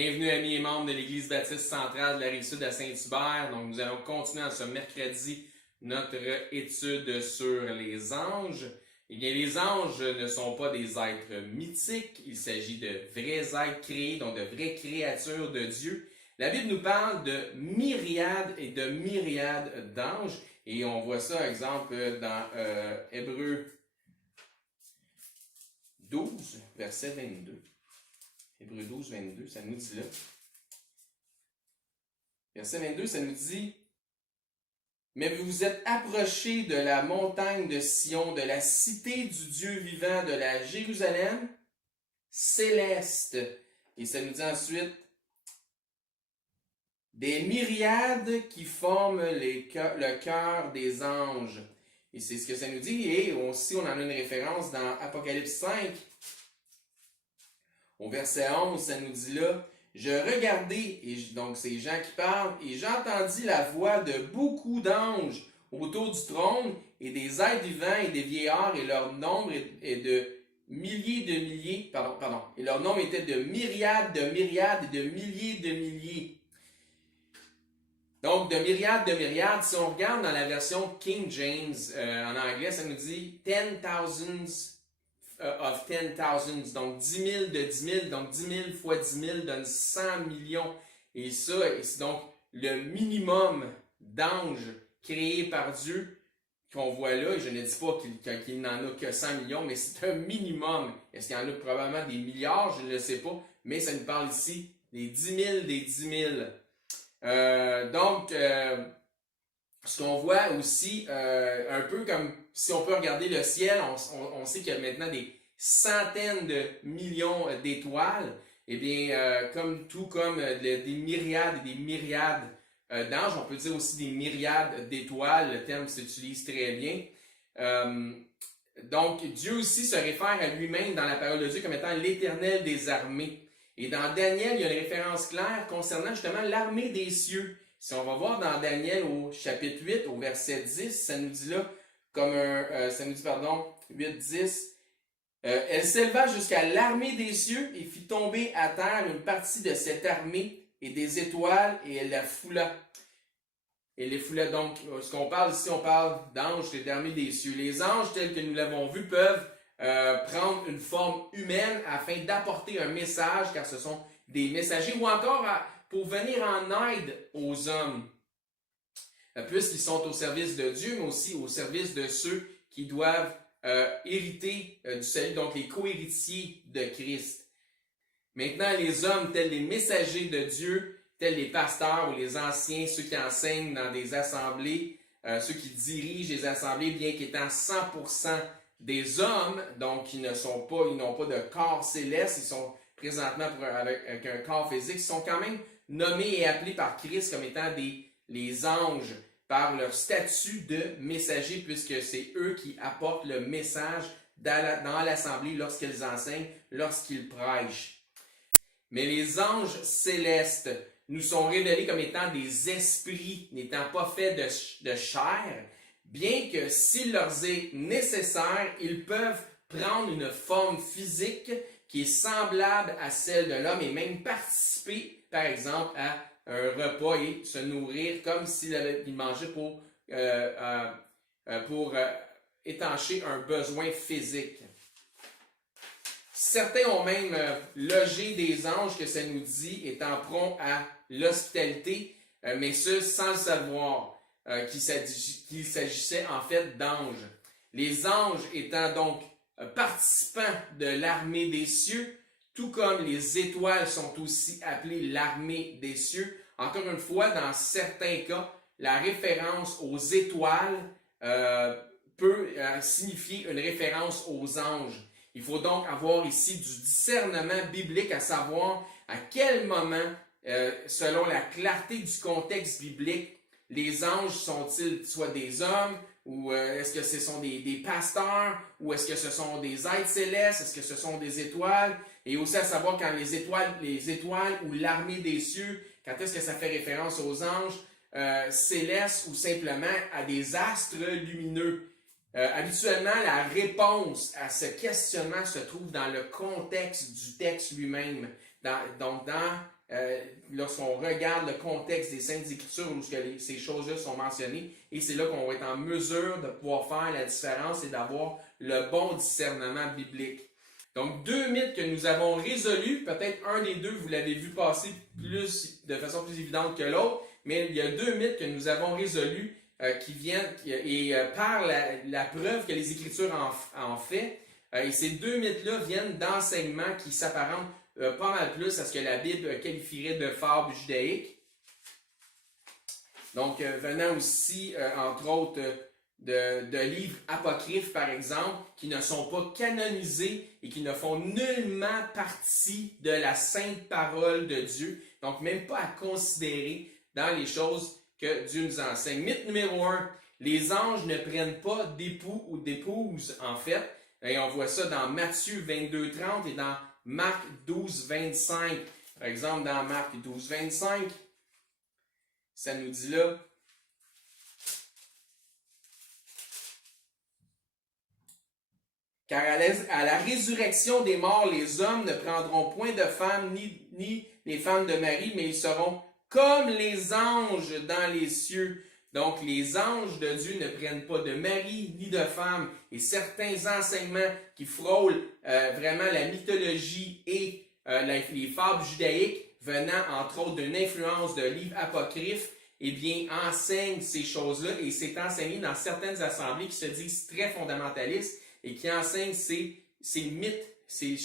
Bienvenue amis et membres de l'Église baptiste centrale de la Rive-Sud à Saint-Hubert. Donc nous allons continuer en ce mercredi notre étude sur les anges. Eh bien, les anges ne sont pas des êtres mythiques, il s'agit de vrais êtres créés, donc de vraies créatures de Dieu. La Bible nous parle de myriades et de myriades d'anges, et on voit ça, par exemple, dans Hébreux 12, verset 22. Hébreux 12, 22, ça nous dit là. Verset 22, ça nous dit « Mais vous vous êtes approchés de la montagne de Sion, de la cité du Dieu vivant, de la Jérusalem céleste. » Et ça nous dit ensuite « Des myriades qui forment le cœur des anges. » Et c'est ce que ça nous dit. Et aussi, on en a une référence dans Apocalypse 5. Au verset 11, ça nous dit là, « Je regardai, et donc c'est Jean qui parle, et j'entendis la voix de beaucoup d'anges autour du trône, et des êtres vivants et des vieillards, et leur nombre est de milliers de milliers, et leur nombre était de myriades et de milliers de milliers. » Donc, de myriades, si on regarde dans la version King James, en anglais, ça nous dit « 10,000 of 10,000, donc 10 000 de 10 000, donc 10 000 fois 10 000 donne 100 millions. Et ça, c'est donc le minimum d'anges créés par Dieu qu'on voit là. Et je ne dis pas qu'il n'en a que 100 millions, mais c'est un minimum. Est-ce qu'il y en a probablement des milliards? Je ne le sais pas. Mais ça nous parle ici des 10 000, des 10 000. Ce qu'on voit aussi, un peu comme si on peut regarder le ciel, on sait qu'il y a maintenant des centaines de millions d'étoiles, et bien, tout comme des myriades et des myriades d'anges, on peut dire aussi des myriades d'étoiles, le terme s'utilise très bien. Donc, Dieu aussi se réfère à lui-même dans la parole de Dieu comme étant l'Éternel des armées. Et dans Daniel, il y a une référence claire concernant justement l'armée des cieux. Si on va voir dans Daniel au chapitre 8, au verset 10, ça nous dit là, 8, 10, elle s'éleva jusqu'à l'armée des cieux et fit tomber à terre une partie de cette armée et des étoiles, et elle la foula. Elle les foula. Donc, ce qu'on parle ici, on parle d'anges et d'armée des cieux. Les anges, tels que nous l'avons vu, peuvent prendre une forme humaine afin d'apporter un message, car ce sont des messagers, ou encore pour venir en aide aux hommes, puisqu'ils sont au service de Dieu, mais aussi au service de ceux qui doivent hériter du salut, donc les co-héritiers de Christ. Maintenant, les hommes, tels les messagers de Dieu, tels les pasteurs ou les anciens, ceux qui enseignent dans des assemblées, ceux qui dirigent les assemblées, bien qu'étant 100% des hommes, donc ils n'ont pas de corps céleste, ils sont présentement avec un corps physique, ils sont quand même nommés et appelés par Christ comme étant les anges par leur statut de messager, puisque c'est eux qui apportent le message dans l'assemblée lorsqu'ils enseignent, lorsqu'ils prêchent. Mais les anges célestes nous sont révélés comme étant des esprits n'étant pas faits de chair, bien que s'il leur est nécessaire, ils peuvent prendre une forme physique qui est semblable à celle de l'homme et même participer, par exemple, à un repas et se nourrir comme s'il mangeait pour étancher un besoin physique. Certains ont même logé des anges, que ça nous dit, étant prompts à l'hospitalité, mais ce sans le savoir, qu'il s'agissait en fait d'anges. Les anges étant donc participants de l'armée des cieux, tout comme les étoiles sont aussi appelées l'armée des cieux. Encore une fois, dans certains cas, la référence aux étoiles peut signifier une référence aux anges. Il faut donc avoir ici du discernement biblique, à savoir à quel moment, selon la clarté du contexte biblique, les anges sont-ils soit des hommes, ou est-ce que ce sont des pasteurs, ou est-ce que ce sont des êtres célestes, est-ce que ce sont des étoiles, et aussi à savoir quand les étoiles ou l'armée des cieux, quand est-ce que ça fait référence aux anges célestes ou simplement à des astres lumineux. Habituellement, la réponse à ce questionnement se trouve dans le contexte du texte lui-même. Donc, dans lorsqu'on regarde le contexte des Saintes Écritures où ces choses-là sont mentionnées. Et c'est là qu'on va être en mesure de pouvoir faire la différence et d'avoir le bon discernement biblique. Donc, deux mythes que nous avons résolus. Peut-être un des deux, vous l'avez vu passer de façon plus évidente que l'autre. Mais il y a deux mythes que nous avons résolus qui viennent par la preuve que les Écritures en fait. Et ces deux mythes-là viennent d'enseignements qui s'apparentent pas mal plus à ce que la Bible qualifierait de fables judaïques. Donc, venant aussi, entre autres, de livres apocryphes, par exemple, qui ne sont pas canonisés et qui ne font nullement partie de la sainte parole de Dieu. Donc, même pas à considérer dans les choses que Dieu nous enseigne. Mythe numéro 1, les anges ne prennent pas d'époux ou d'épouse, en fait. Et on voit ça dans Matthieu 22:30 et dans Marc 12:25. Par exemple, dans Marc 12:25, ça nous dit là, car à la résurrection des morts, les hommes ne prendront point de femmes ni les femmes de Marie, mais ils seront comme les anges dans les cieux. Donc, les anges de Dieu ne prennent pas de mari ni de femme. Et certains enseignements qui frôlent vraiment la mythologie et les fables judaïques, venant entre autres d'une influence de livres apocryphes, eh bien, enseignent ces choses-là. Et c'est enseigné dans certaines assemblées qui se disent très fondamentalistes et qui enseignent ces mythes, ces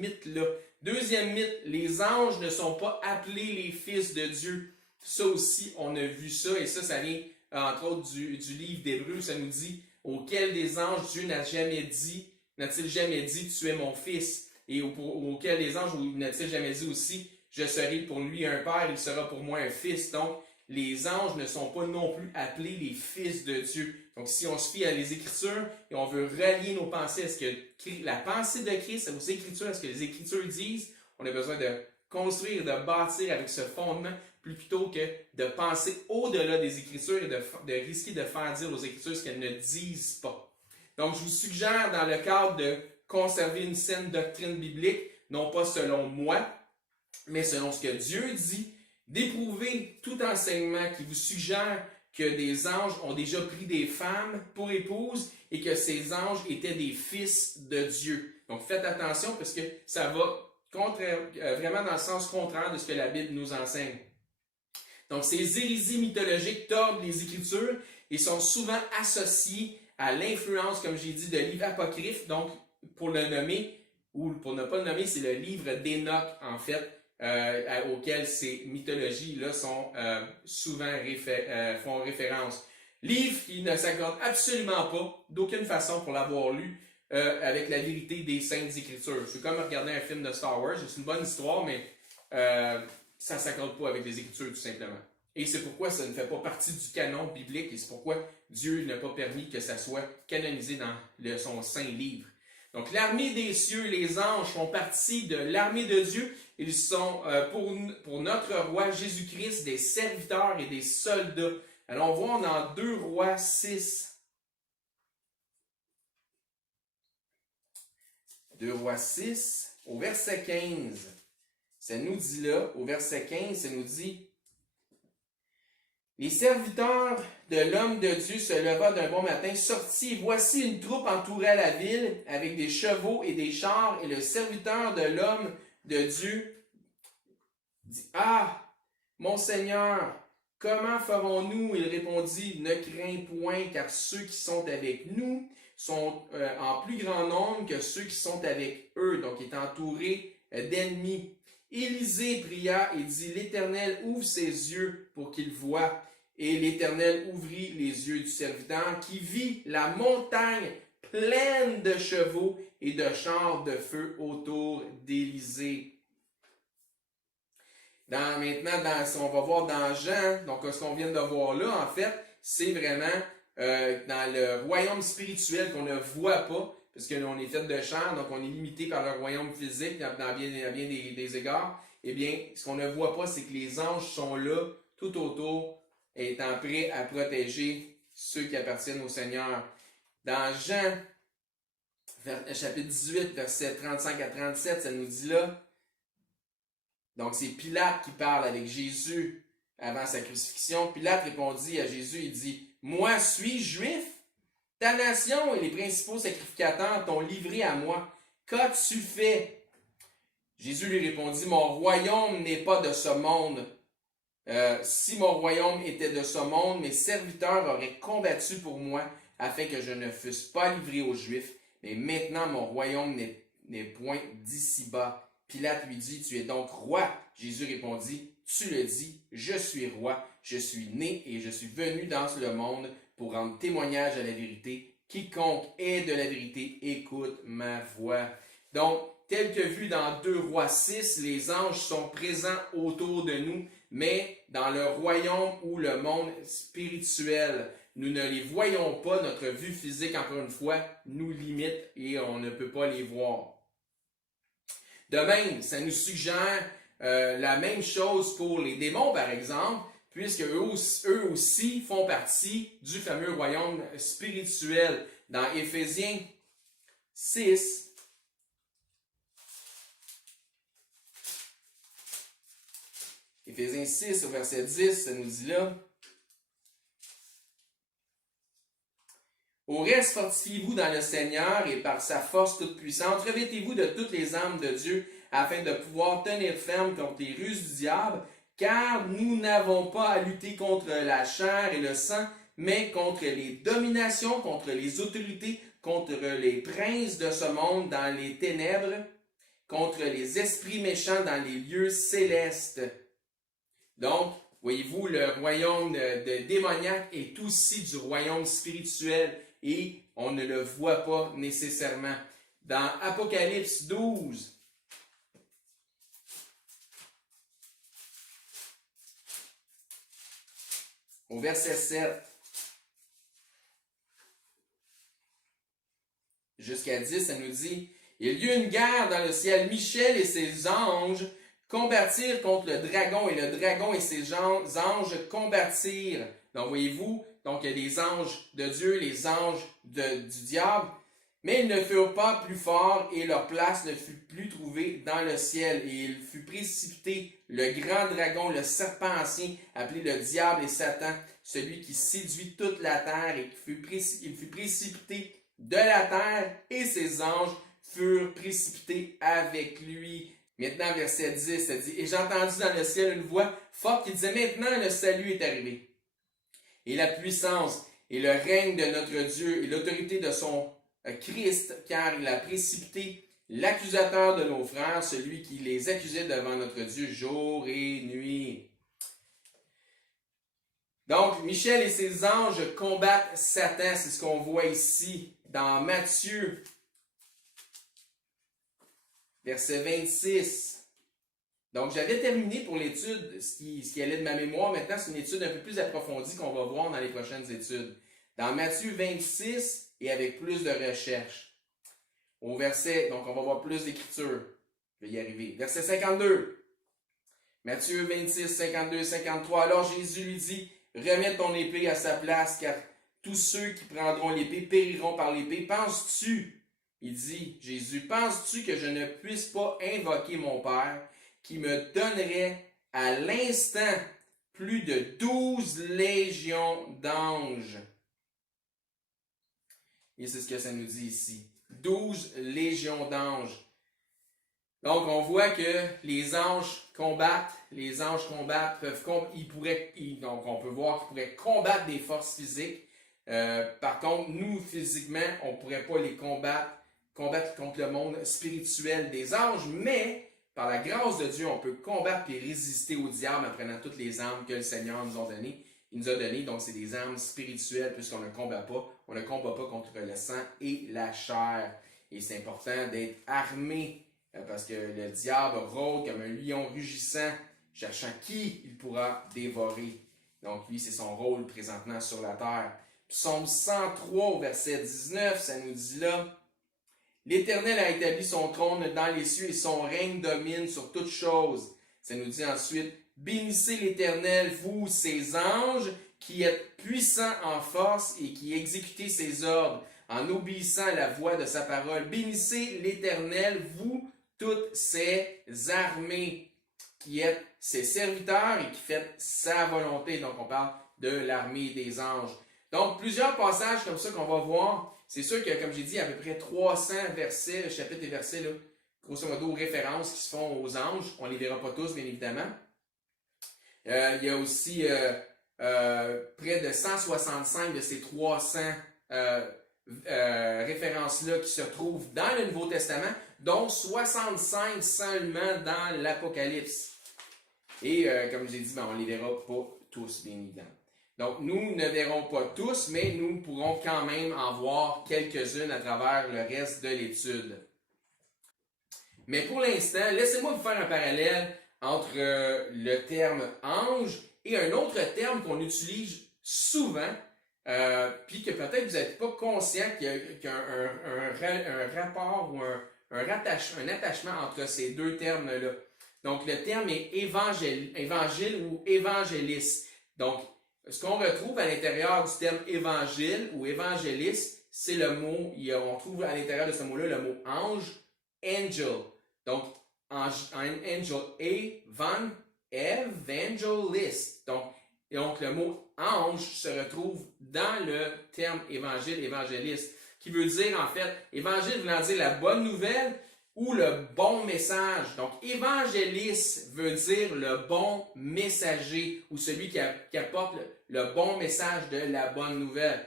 mythes-là. Deuxième mythe, les anges ne sont pas appelés les fils de Dieu. Ça aussi, on a vu ça, et ça vient entre autres du livre d'Hébreux, ça nous dit « Auquel des anges Dieu n'a-t-il jamais dit, tu es mon fils ?» Et auquel des anges n'a-t-il jamais dit aussi « Je serai pour lui un père, il sera pour moi un fils ?» Donc, les anges ne sont pas non plus appelés les fils de Dieu. Donc, si on se fie à les Écritures et on veut relier nos pensées à ce que la pensée de Christ, aux Écritures, à ce que les Écritures disent, on a besoin de construire, de bâtir avec ce fondement plutôt que de penser au-delà des Écritures et de risquer de faire dire aux Écritures ce qu'elles ne disent pas. Donc, je vous suggère, dans le cadre de conserver une saine doctrine biblique, non pas selon moi, mais selon ce que Dieu dit, d'éprouver tout enseignement qui vous suggère que des anges ont déjà pris des femmes pour épouses et que ces anges étaient des fils de Dieu. Donc faites attention parce que ça va vraiment dans le sens contraire de ce que la Bible nous enseigne. Donc ces hérésies mythologiques tordent les Écritures et sont souvent associées à l'influence, comme j'ai dit, de livres apocryphes. Donc pour le nommer, ou pour ne pas le nommer, c'est le livre d'Enoch en fait, auquel ces mythologies-là sont souvent font référence. Livre qui ne s'accorde absolument pas, d'aucune façon pour l'avoir lu, avec la vérité des Saintes Écritures. C'est comme regarder un film de Star Wars, c'est une bonne histoire, mais ça ne s'accorde pas avec les Écritures tout simplement. Et c'est pourquoi ça ne fait pas partie du canon biblique, et c'est pourquoi Dieu n'a pas permis que ça soit canonisé dans son saint livre. Donc l'armée des cieux, les anges font partie de l'armée de Dieu. Ils sont pour notre roi Jésus-Christ des serviteurs et des soldats. Allons voir dans 2 Rois 6. 2 Rois 6, au verset 15. Ça nous dit là, au verset 15, ça nous dit « Les serviteurs de l'homme de Dieu se leva d'un bon matin, sortit, et voici une troupe entourait la ville avec des chevaux et des chars, et le serviteur de l'homme de Dieu dit, « Ah, mon Seigneur, comment ferons-nous? » Il répondit, « Ne crains point, car ceux qui sont avec nous sont en plus grand nombre que ceux qui sont avec eux. » Donc, il est entouré d'ennemis. Élisée pria et dit, « L'Éternel ouvre ses yeux pour qu'il voie. » Et l'Éternel ouvrit les yeux du serviteur qui vit la montagne pleine de chevaux et de chars de feu autour d'Élisée. Maintenant, on va voir dans Jean, donc ce qu'on vient de voir là, en fait, c'est vraiment dans le royaume spirituel qu'on ne voit pas, parce qu'on est fait de chair, donc on est limité par le royaume physique à bien des égards. Eh bien, ce qu'on ne voit pas, c'est que les anges sont là, tout autour, étant prêts à protéger ceux qui appartiennent au Seigneur. Dans Jean, chapitre 18, versets 35 à 37, ça nous dit là, Donc c'est Pilate qui parle avec Jésus avant sa crucifixion. Pilate répondit à Jésus, il dit, « Moi suis-je juif? Ta nation et les principaux sacrificateurs t'ont livré à moi. Qu'as-tu fait? » Jésus lui répondit, « Mon royaume n'est pas de ce monde. Si mon royaume était de ce monde, mes serviteurs auraient combattu pour moi afin que je ne fusse pas livré aux Juifs. Mais maintenant, mon royaume n'est point d'ici-bas. » Pilate lui dit, « Tu es donc roi. » Jésus répondit, « Tu le dis, je suis roi. Je suis né et je suis venu dans le monde pour rendre témoignage à la vérité. Quiconque est de la vérité, écoute ma voix. » Donc, tel que vu dans 2 Rois 6, les anges sont présents autour de nous, mais dans le royaume ou le monde spirituel, nous ne les voyons pas. Notre vue physique, encore une fois, nous limite et on ne peut pas les voir. De même, ça nous suggère la même chose pour les démons, par exemple, puisque eux aussi font partie du fameux royaume spirituel. Dans Éphésiens 6, Éphésiens 6, au verset 10, ça nous dit là, « Au reste, fortifiez-vous dans le Seigneur et par sa force toute puissante, revêtez-vous de toutes les armes de Dieu, afin de pouvoir tenir ferme contre les ruses du diable, car nous n'avons pas à lutter contre la chair et le sang, mais contre les dominations, contre les autorités, contre les princes de ce monde dans les ténèbres, contre les esprits méchants dans les lieux célestes. » Donc, voyez-vous, le royaume de démoniaque est aussi du royaume spirituel et on ne le voit pas nécessairement. Dans Apocalypse 12, au verset 7 jusqu'à 10, ça nous dit, « Il y eut une guerre dans le ciel. Michel et ses anges combattirent contre le dragon, et le dragon et ses anges combattirent. » Donc, voyez-vous, donc il y a les anges de Dieu, les anges du diable, mais ils ne furent pas plus forts, et leur place ne fut plus trouvée dans le ciel. Et il fut précipité le grand dragon, le serpent ancien, appelé le diable et Satan, celui qui séduit toute la terre, et il fut précipité de la terre, et ses anges furent précipités avec lui. Maintenant, verset 10, ça dit, « Et j'ai entendu dans le ciel une voix forte qui disait, maintenant le salut est arrivé. Et la puissance et le règne de notre Dieu et l'autorité de son Christ, car il a précipité l'accusateur de nos frères, celui qui les accusait devant notre Dieu jour et nuit. » Donc, Michel et ses anges combattent Satan, c'est ce qu'on voit ici dans Matthieu, verset 26. Donc, j'avais terminé pour l'étude ce qui allait de ma mémoire. Maintenant, c'est une étude un peu plus approfondie qu'on va voir dans les prochaines études. Dans Matthieu 26, et avec plus de recherche. Au verset, donc on va voir plus d'écriture. Je vais y arriver. Verset 52. Matthieu 26, 52, 53. Alors Jésus lui dit, « Remets ton épée à sa place, car tous ceux qui prendront l'épée périront par l'épée. Penses-tu, il dit, Jésus, penses-tu que je ne puisse pas invoquer mon Père, qui me donnerait à l'instant plus de 12 légions d'anges? » Et c'est ce que ça nous dit ici. 12 légions d'anges. Donc, on voit que les anges combattent, donc on peut voir qu'ils pourraient combattre des forces physiques. Par contre, nous, physiquement, on ne pourrait pas les combattre contre le monde spirituel des anges, mais par la grâce de Dieu, on peut combattre et résister au diable en prenant toutes les armes que le Seigneur nous a données. Donc c'est des armes spirituelles puisqu'on ne combat pas. On ne combat pas contre le sang et la chair. Et c'est important d'être armé parce que le diable rôde comme un lion rugissant, cherchant qui il pourra dévorer. Donc lui, c'est son rôle présentement sur la terre. Psaume 103, au verset 19, ça nous dit là, « L'Éternel a établi son trône dans les cieux et son règne domine sur toutes choses. » Ça nous dit ensuite, « Bénissez l'Éternel, vous, ses anges, qui êtes puissants en force et qui exécutez ses ordres, en obéissant à la voix de sa parole. Bénissez l'Éternel, vous, toutes ses armées, qui êtes ses serviteurs et qui faites sa volonté. Donc, on parle de l'armée des anges. Donc, plusieurs passages comme ça qu'on va voir. C'est sûr que, comme j'ai dit, à peu près 300 versets, chapitres et versets, là, grosso modo, références qui se font aux anges. On ne les verra pas tous, bien évidemment. Il y a aussi près de 165 de ces 300 références-là qui se trouvent dans le Nouveau Testament, dont 65 seulement dans l'Apocalypse. Et comme j'ai dit, on ne les verra pas tous, bien évidemment. Donc, nous ne verrons pas tous, mais nous pourrons quand même en voir quelques-unes à travers le reste de l'étude. Mais pour l'instant, laissez-moi vous faire un parallèle entre le terme ange et un autre terme qu'on utilise souvent, puis que peut-être vous n'êtes pas conscient qu'il y a un rapport ou un attachement entre ces deux termes-là. Donc, le terme est évangile ou évangéliste. Donc, ce qu'on retrouve à l'intérieur du terme évangile ou évangéliste, c'est le mot, on trouve à l'intérieur de ce mot-là le mot ange, angel. Donc, angel, evangelist. Donc, le mot ange se retrouve dans le terme évangile, évangéliste, qui veut dire en fait, évangile voulant dire la bonne nouvelle ou le bon message. Donc, évangéliste veut dire le bon messager ou celui qui apporte le bon message de la bonne nouvelle.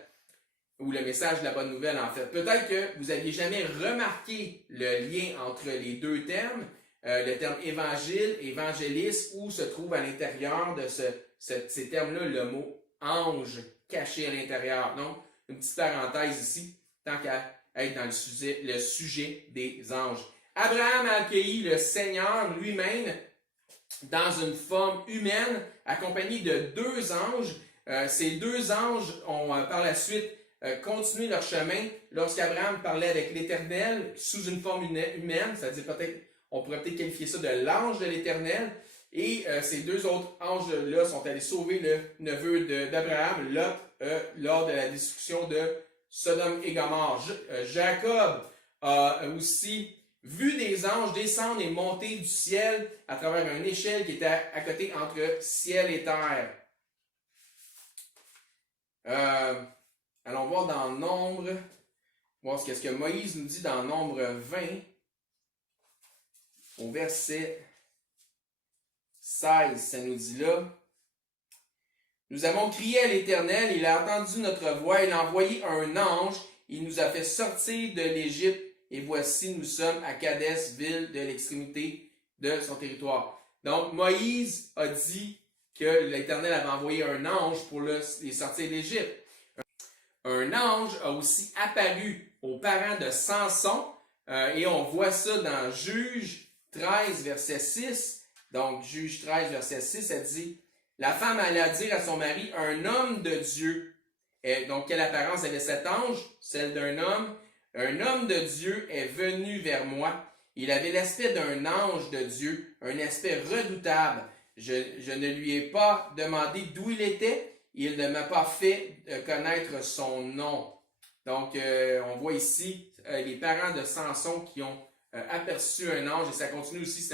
Ou le message de la bonne nouvelle, en fait. Peut-être que vous n'aviez jamais remarqué le lien entre les deux termes, le terme évangile, évangéliste, où se trouve à l'intérieur de ces termes-là le mot ange caché à l'intérieur. Donc, une petite parenthèse ici, tant qu'à être dans le sujet des anges. Abraham a accueilli le Seigneur lui-même dans une forme humaine, accompagné de deux anges. Ces deux anges ont par la suite continué leur chemin lorsqu'Abraham parlait avec l'Éternel sous une forme humaine, c'est-à-dire on pourrait peut-être qualifier ça de l'ange de l'Éternel. Et ces deux autres anges-là sont allés sauver le neveu d'Abraham, Lot, lors de la destruction de Sodome et Gomorrhe. Jacob a aussi vu des anges descendre et monter du ciel à travers une échelle qui était à côté entre ciel et terre. Allons voir dans Nombre, voir ce que Moïse nous dit dans Nombre 20, au verset 16, ça nous dit là: nous avons crié à l'Éternel, il a entendu notre voix, il a envoyé un ange, il nous a fait sortir de l'Égypte, et voici, nous sommes à Kadès, ville de l'extrémité de son territoire. Donc, Moïse a dit que l'Éternel avait envoyé un ange pour les sortir d'Égypte. Un ange a aussi apparu aux parents de Samson, et on voit ça dans Juge 13, verset 6. Donc, Juge 13, verset 6, ça dit: la femme alla dire à son mari, un homme de Dieu. Et donc, quelle apparence avait cet ange? Celle d'un homme. Un homme de Dieu est venu vers moi. Il avait l'aspect d'un ange de Dieu, un aspect redoutable. Je ne lui ai pas demandé d'où il était. Il ne m'a pas fait connaître son nom. Donc, on voit ici les parents de Samson qui ont aperçu un ange. Et ça continue aussi,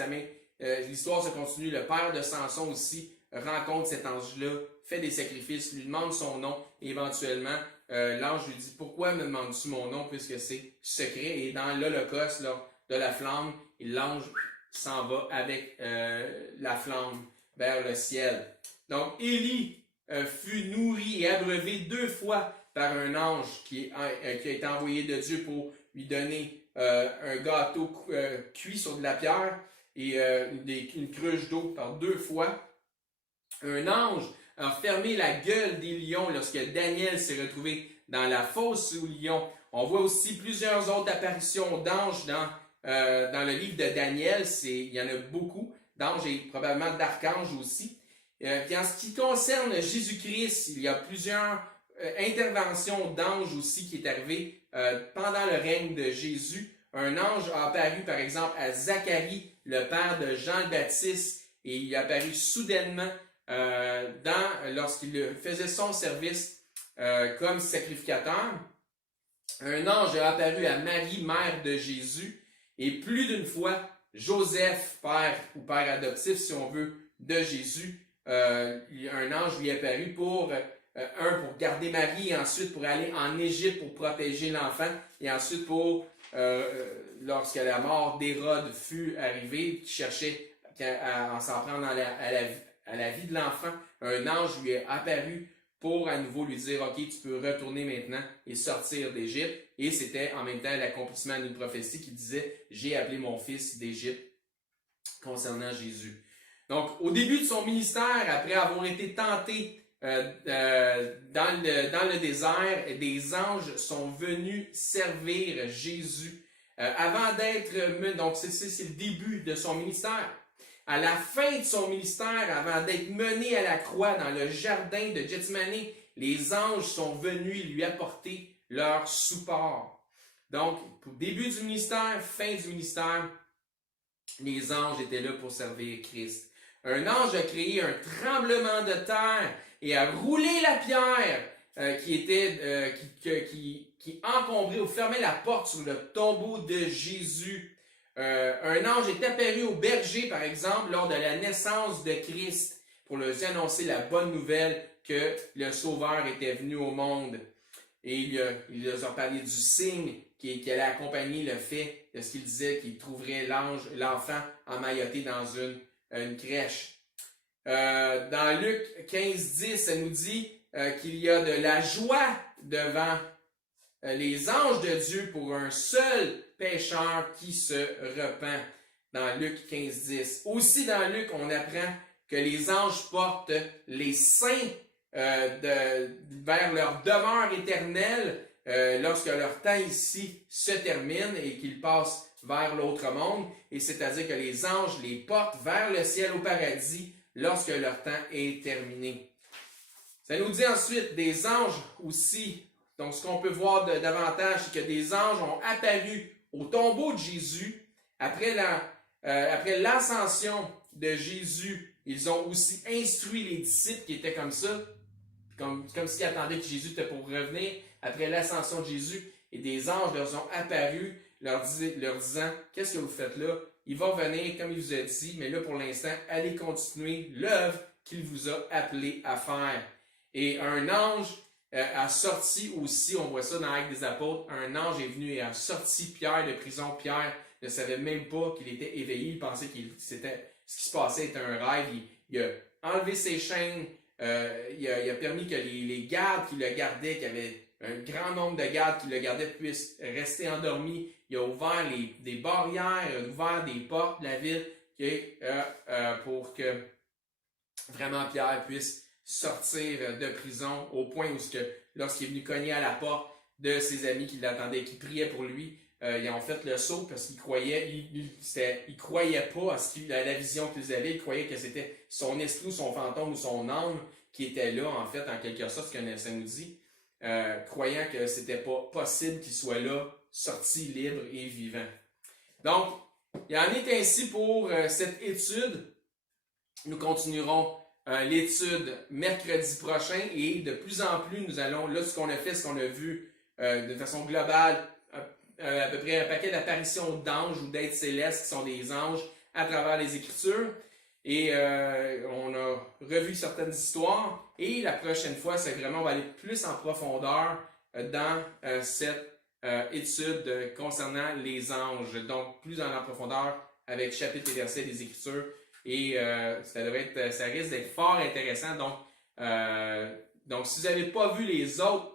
l'histoire se continue. Le père de Samson aussi rencontre cet ange-là, fait des sacrifices, lui demande son nom. Et éventuellement, l'ange lui dit: pourquoi me demandes-tu mon nom, puisque c'est secret? Et dans l'holocauste de la flamme, l'ange s'en va avec la flamme vers le ciel. Donc, Élie fut nourri et abreuvé 2 fois par un ange qui a été envoyé de Dieu pour lui donner un gâteau cuit sur de la pierre et une cruche d'eau par 2 fois. Un ange a fermé la gueule des lions lorsque Daniel s'est retrouvé dans la fosse aux lions. On voit aussi plusieurs autres apparitions d'anges dans le livre de Daniel. Il y en a beaucoup d'anges et probablement d'archanges aussi. Puis en ce qui concerne Jésus-Christ, il y a plusieurs interventions d'anges aussi qui est arrivé pendant le règne de Jésus. Un ange a apparu par exemple à Zacharie, le père de Jean le Baptiste, et il est apparu soudainement lorsqu'il faisait son service comme sacrificateur. Un ange a apparu à Marie, mère de Jésus, et plus d'une fois, Joseph, père ou père adoptif, si on veut, de Jésus, un ange lui est apparu pour garder Marie, et ensuite pour aller en Égypte pour protéger l'enfant, et ensuite lorsque la mort d'Hérode fut arrivée, qui cherchait à s'en prendre à la vie de l'enfant, un ange lui est apparu pour à nouveau lui dire « Ok, tu peux retourner maintenant et sortir d'Égypte. » Et c'était en même temps l'accomplissement d'une prophétie qui disait « J'ai appelé mon fils d'Égypte » concernant Jésus. Donc, au début de son ministère, après avoir été tenté dans le désert, des anges sont venus servir Jésus avant d'être... Donc, c'est le début de son ministère. À la fin de son ministère, avant d'être mené à la croix dans le jardin de Gethsemane, les anges sont venus lui apporter leur support. Donc, au début du ministère, fin du ministère, les anges étaient là pour servir Christ. Un ange a créé un tremblement de terre et a roulé la pierre qui encombrait ou fermait la porte sur le tombeau de Jésus. Un ange est apparu au berger, par exemple, lors de la naissance de Christ, pour leur annoncer la bonne nouvelle que le Sauveur était venu au monde. Et il leur a parlé du signe qui allait accompagner le fait de ce qu'il disait qu'il trouverait l'enfant emmailloté dans une crèche. Dans Luc 15:10, ça nous dit qu'il y a de la joie devant les anges de Dieu pour un seul pécheur qui se repent, dans Luc 15:10. Aussi dans Luc, on apprend que les anges portent les saints vers leur demeure éternelle lorsque leur temps ici se termine et qu'ils passent vers l'autre monde, et c'est-à-dire que les anges les portent vers le ciel au paradis lorsque leur temps est terminé. Ça nous dit ensuite des anges aussi. Donc, ce qu'on peut voir davantage, c'est que des anges ont apparu au tombeau de Jésus. Après l'ascension de Jésus, ils ont aussi instruit les disciples qui étaient comme ça, comme s'ils attendaient que Jésus était pour revenir. Après l'ascension de Jésus, et des anges leur ont apparu, leur disant « Qu'est-ce que vous faites là? Il va venir comme il vous a dit, mais là pour l'instant, allez continuer l'œuvre qu'il vous a appelé à faire. » Et un ange a sorti aussi, on voit ça dans l'Acte des Apôtres, un ange est venu et a sorti Pierre de prison. Pierre ne savait même pas qu'il était éveillé, il pensait que ce qui se passait était un rêve. Il a enlevé ses chaînes, il a permis que les gardes qui le gardaient, qu'il y avait un grand nombre de gardes qui le gardaient, puissent rester endormis. Il a ouvert des barrières, il a ouvert des portes de la ville pour que vraiment Pierre puisse sortir de prison, au point où lorsqu'il est venu cogner à la porte de ses amis qui l'attendaient, qui priaient pour lui, ils ont fait le saut parce qu'ils croyaient, ils croyaient pas à la vision qu'ils avaient, ils croyaient que c'était son esprit ou son fantôme ou son âme qui était là, en fait, en quelque sorte, ce que ça nous dit, croyant que c'était pas possible qu'il soit là, sorti libre et vivant. Donc, il en est ainsi pour cette étude. Nous continuerons l'étude mercredi prochain et de plus en plus, nous allons, là, ce qu'on a vu de façon globale, à peu près un paquet d'apparitions d'anges ou d'êtres célestes qui sont des anges à travers les Écritures. Et on a revu certaines histoires. Et la prochaine fois, c'est vraiment, on va aller plus en profondeur dans cette étude concernant les anges. Donc, plus en profondeur avec chapitre et verset des Écritures. Et ça risque d'être fort intéressant. Donc, si vous n'avez pas vu les autres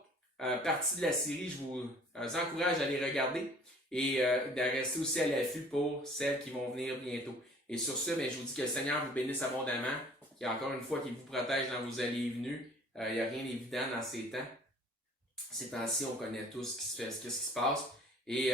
parties de la série, je vous encourage à les regarder et de rester aussi à l'affût pour celles qui vont venir bientôt. Et sur ce, je vous dis que le Seigneur vous bénisse abondamment, qu'il y a encore une fois qu'il vous protège dans vos allées et venues. Il n'y a rien d'évident dans ces temps. Ces temps-ci, on connaît tous ce qui se passe. Et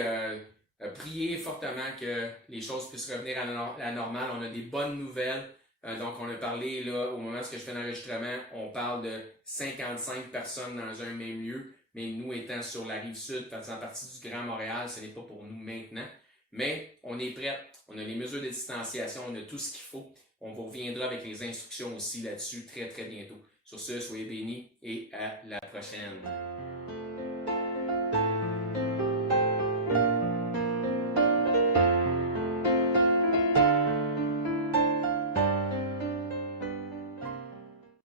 priez fortement que les choses puissent revenir à la normale. On a des bonnes nouvelles. Donc, on a parlé, là, au moment où je fais l'enregistrement, on parle de 55 personnes dans un même lieu. Mais nous, étant sur la rive sud, faisant partie du Grand Montréal, ce n'est pas pour nous maintenant. Mais on est prêt. On a les mesures de distanciation, on a tout ce qu'il faut. On vous reviendra avec les instructions aussi là-dessus très, très bientôt. Sur ce, soyez bénis et à la prochaine.